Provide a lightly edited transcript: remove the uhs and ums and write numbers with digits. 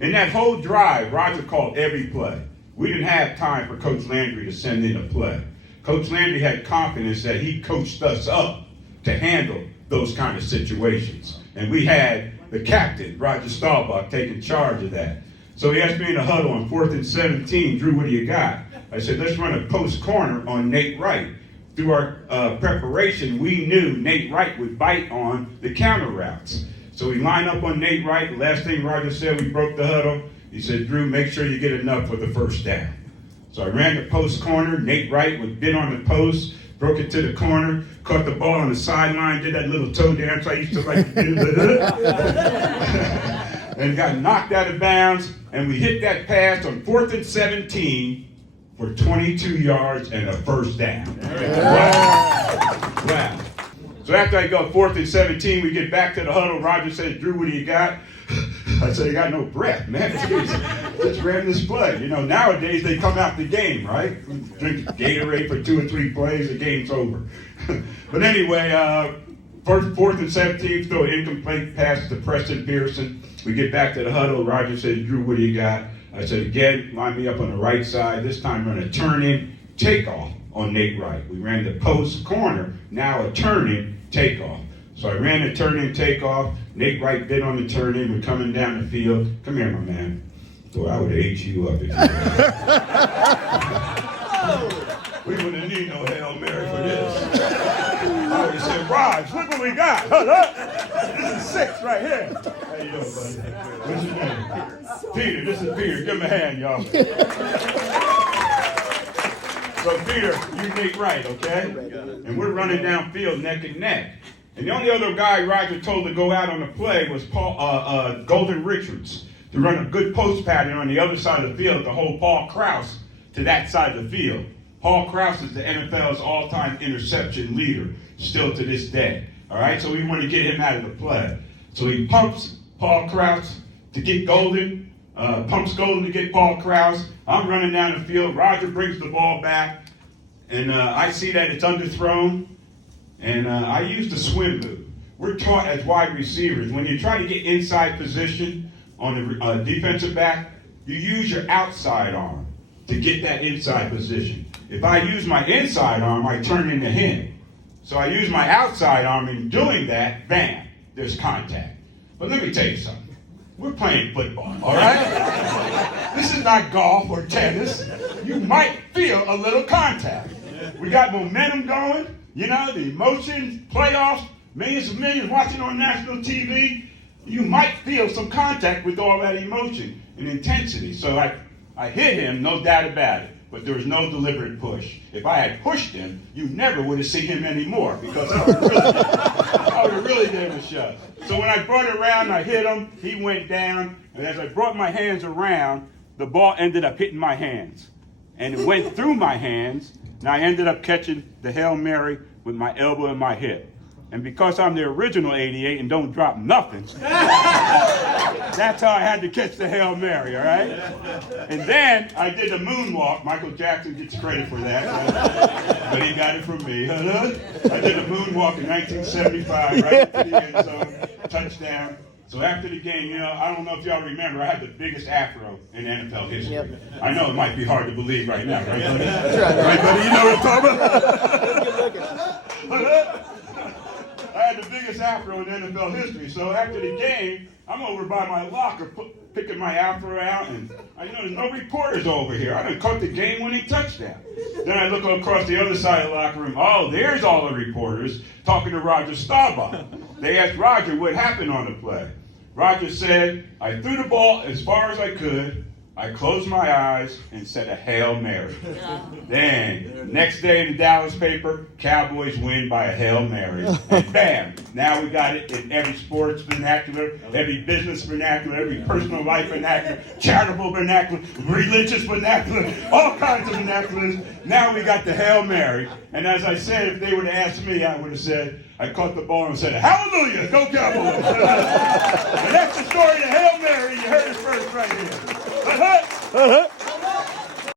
In that whole drive, Roger called every play. We didn't have time for Coach Landry to send in a play. Coach Landry had confidence that he coached us up to handle those kind of situations. And we had the captain, Roger Staubach, taking charge of that. So he asked me in the huddle on 4th and 17, Drew, what do you got? I said, let's run a post corner on Nate Wright. Through our preparation, we knew Nate Wright would bite on the counter routes. So we lined up on Nate Wright. The last thing Roger said, we broke the huddle. He said, Drew, make sure you get enough for the first down. So I ran the post corner. Nate Wright was been on the post, broke it to the corner, caught the ball on the sideline, did that little toe dance I used to like to do. And got knocked out of bounds. And we hit that pass on 4th and 17 for 22 yards and a first down. Wow. Wow. So after I go 4th and 17, we get back to the huddle. Roger says, Drew, what do you got? I said, I got no breath, man. Just ran this play. You know, nowadays they come out the game, right? Drink Gatorade for 2 or 3 plays, the game's over. But anyway, 4th and 17, throw an incomplete pass to Pearson. We get back to the huddle. Roger says, Drew, what do you got? I said, again, line me up on the right side. This time run a turn-in takeoff on Nate Wright. We ran the post corner, now a turn-in takeoff. So I ran a turn-in takeoff. Nate Wright bit on the turn-in. We're coming down the field. Come here, my man. So I would have ate you up if you We wouldn't need no Hail Mary for this. I would have said, Raj, look what we got. This is 6 right here. How you doing, buddy? What's your name? Peter. This is Peter. Give him a hand, y'all. So Peter, you Nate Wright, okay? And we're running downfield neck and neck. And the only other guy Roger told to go out on the play was Golden Richards, to run a good post pattern on the other side of the field to hold Paul Krause to that side of the field. Paul Krause is the NFL's all-time interception leader, still to this day. All right, so we want to get him out of the play. So he pumps Paul Krause to get Golden, pumps Golden to get Paul Krause. I'm running down the field. Roger brings the ball back, and I see that it's underthrown. And I use the swim move. We're taught as wide receivers, when you try to get inside position on the defensive back, you use your outside arm to get that inside position. If I use my inside arm, I turn into him. So I use my outside arm, and doing that, bam, there's contact. But let me tell you something. We're playing football, all right? This is not golf or tennis. You might feel a little contact. We got momentum going. You know, the emotions, playoffs, millions and millions watching on national TV. You might feel some contact with all that emotion and intensity. So I hit him, no doubt about it. But there was no deliberate push. If I had pushed him, you never would have seen him anymore because I would have really gave him a shot. So when I brought it around, I hit him, he went down. And as I brought my hands around, the ball ended up hitting my hands. And it went through my hands. And I ended up catching the Hail Mary with my elbow and my hip. And because I'm the original 88 and don't drop nothing, that's how I had to catch the Hail Mary, all right? And then I did the moonwalk. Michael Jackson gets credit for that, but he got it from me. I did the moonwalk in 1975, right into the end zone, touchdown. So after the game, you know, I don't know if y'all remember, I had the biggest afro in NFL history. Yep. I know it might be hard to believe right now, right, buddy? Right, buddy? You know what I'm talking about? I had the biggest afro in NFL history. So after the game, I'm over by my locker picking my afro out, and I know there's no reporters over here. I done caught the game-winning touchdown. Then I look across the other side of the locker room. Oh, there's all the reporters talking to Roger Staubach. They asked Roger what happened on the play. Roger said, I threw the ball as far as I could. I closed my eyes and said a Hail Mary. Then, next day in the Dallas paper, Cowboys win by a Hail Mary. And bam, now we got it in every sports vernacular, every business vernacular, every personal life vernacular, charitable vernacular, religious vernacular, all kinds of vernaculars. Now we got the Hail Mary. And as I said, if they would have asked me, I would have said, I caught the ball and said, hallelujah, go Cowboys. And that's the story of the Hail Mary. You heard it first right here.